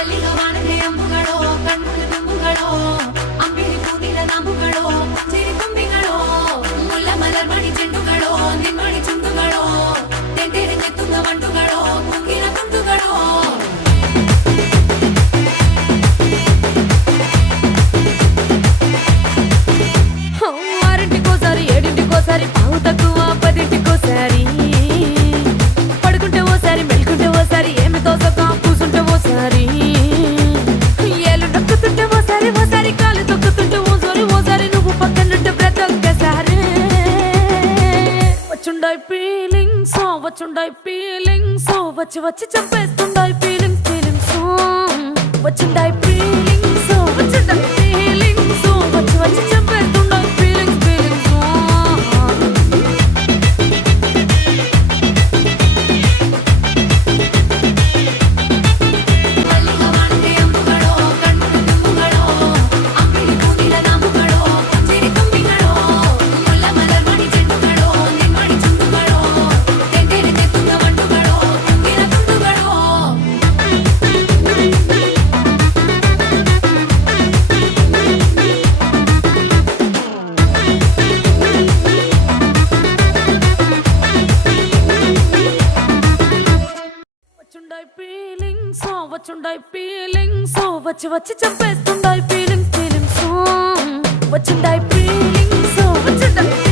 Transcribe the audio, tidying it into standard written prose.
മല്ലികവാണന്റെ അമ്പുകളോ കൺമുള്ള തുമ്പുകളോ അമ്പിളി പൂനില നാമ്പുകളോ ചിരി തുമ്പികളോ മുല്ല മലർമണി ചെണ്ടുകളോ നിന്മണി ചുണ്ടുകളോ തെണ്ടെറിഞ്ഞെത്തുന്ന വണ്ടുകളോ പൂങ്കില തുണ്ടുകളോ ఆరింటికోసారి ఏడింటికోసారి పావు తక్కువ పదింటికోసారి పడుకుంటే ఓసారి మెలుకుంటే ఓసారి ఏమి తోసక కూసుంటే ఓసారి ఏళ్ళు నొక్కుతుంటే ఓసారి ఓసారి కాలు తొక్కుతుంటే ఓసారి నువ్వు పక్కనుంటే ప్రతి ఒక్కసారి వచ్చుండాయి ఫీలింగ్స్ వచ్చి వచ్చి చంపేస్తుండాయి ఫీలింగ్స్ వచ్చుండాయి ఫీలింగ్స్ వచ్చి వచ్చి చంపేస్తుండాయి వచ్చి వచ్చి చంపేస్తుండాయి ఫీలింగ్స్ వచ్చుండాయి ఫీలింగ్స్ వచ్చుండాయి